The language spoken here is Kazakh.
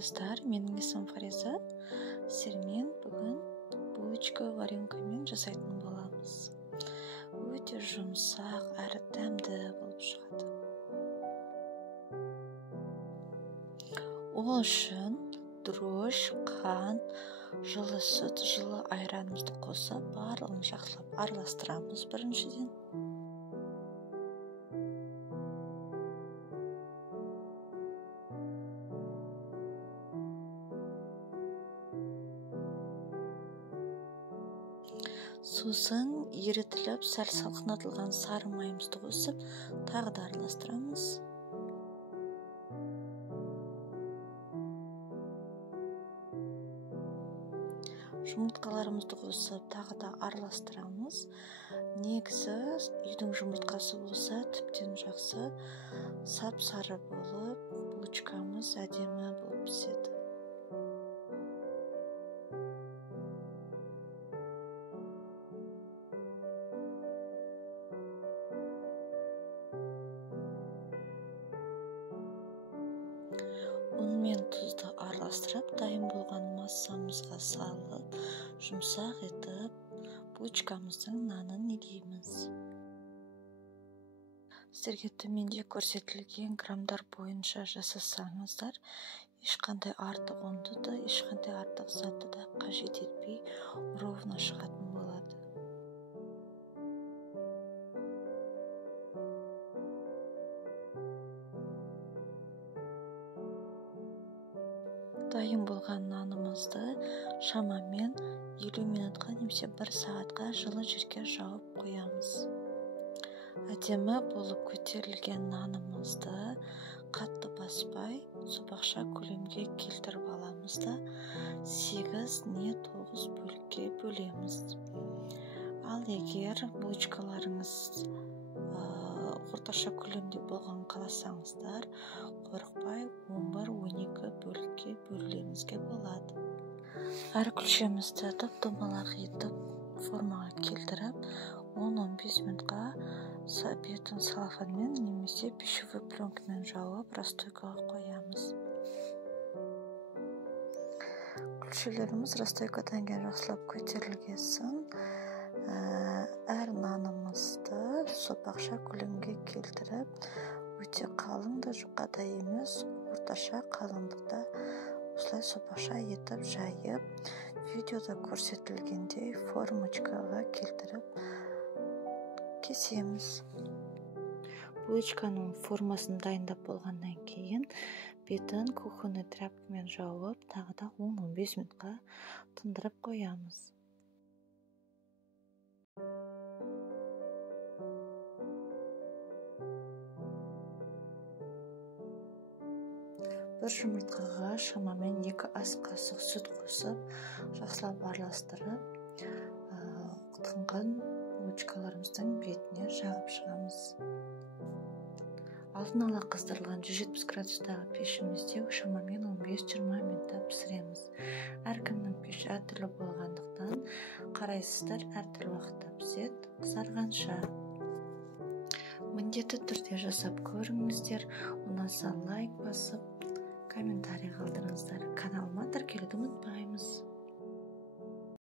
достар, менің есімім Фариза. Сіздермен бүгін булочка варенкамен жасайтын боламыз. Өте жұмсақ әрі дәмді болып шығады. Ол үшін дрожж, қант, жылы сүт, жылы айранымызды қосып, барлығын жақсылап араластырамыз біріншіден. Сосын ерітіліп, сәл салқындатылған сары майымызды қосып, тағы да араластырамыз. Жұмыртқаларымызды қосып, тағы да араластырамыз. Негізі үйдің жұмыртқасы болса, тіптен жақсы, сап-сары болып, булочкамыз әдемі болып піседі. Ұн мен тұзды араластырып, дайын болған массамызға салып, жұмсақ етіп, булочкамыздың нанын илейміз. Сіздерге төменде көрсетілген граммдар бойынша жасасаңыздар, ешқандай артық ұнды да, ешқандай артық затты да қажет етпей, ровно шығатын болады. Дайын болған нанымызды шамамен 50 минутқа немесе 1 сағатқа жылы жерге жауып қоямыз. Әдемі болып көтерілген нанымызды қатты баспай, сопақша көлемге келтіріп аламыз да 8 не 9 бөлікке бөлеміз. Ал егер булочкаларыңыз орташа көлемде болған қаласаңыздар, қорықпай 11-12 бөлікке бөлуіңізге болады. Әр күлшемізді домалақ етіп формаға келтіріп, 10-15 минутқа бетін салафанмен немесе пищевой пленкамен жауып, расстойкаға қоямыз. Күлшелеріміз расстойкадан кейін жақсылап көтерілгесін, әр нанымызды сопақша көлемге келтіріп, өте қалың да жұқа да емес, орташа қалыңдықта осылай сопақша етіп жайып, видеода көрсетілгендей формочкаға келтіріп кесеміз. Булочканың формасын дайындап болғаннан кейін бетін кухонный тряпкамен жауып, тағы да 10-15 минутқа тындырып қоямыз. Бір жұмыртқаға шамамен 2 ас қасық сүт қосып, жақсылап араластырып, тынған булочкаларымыздың бетіне жағып шығамыз. Алдын ала қыздырылған 170 градустағы пешімізде шамамен 15-20 минутта пісіреміз. Әркімнің пеші әртүрлі болғандықтан қарайсыздар, әртүрлі уақытта піседі, қызарғанша. Міндетті түрде жасап көріңіздер, ұнаса лайк басып, комментарий қалдырыңыздар. Каналыма тіркелуді ұмытпаймыз.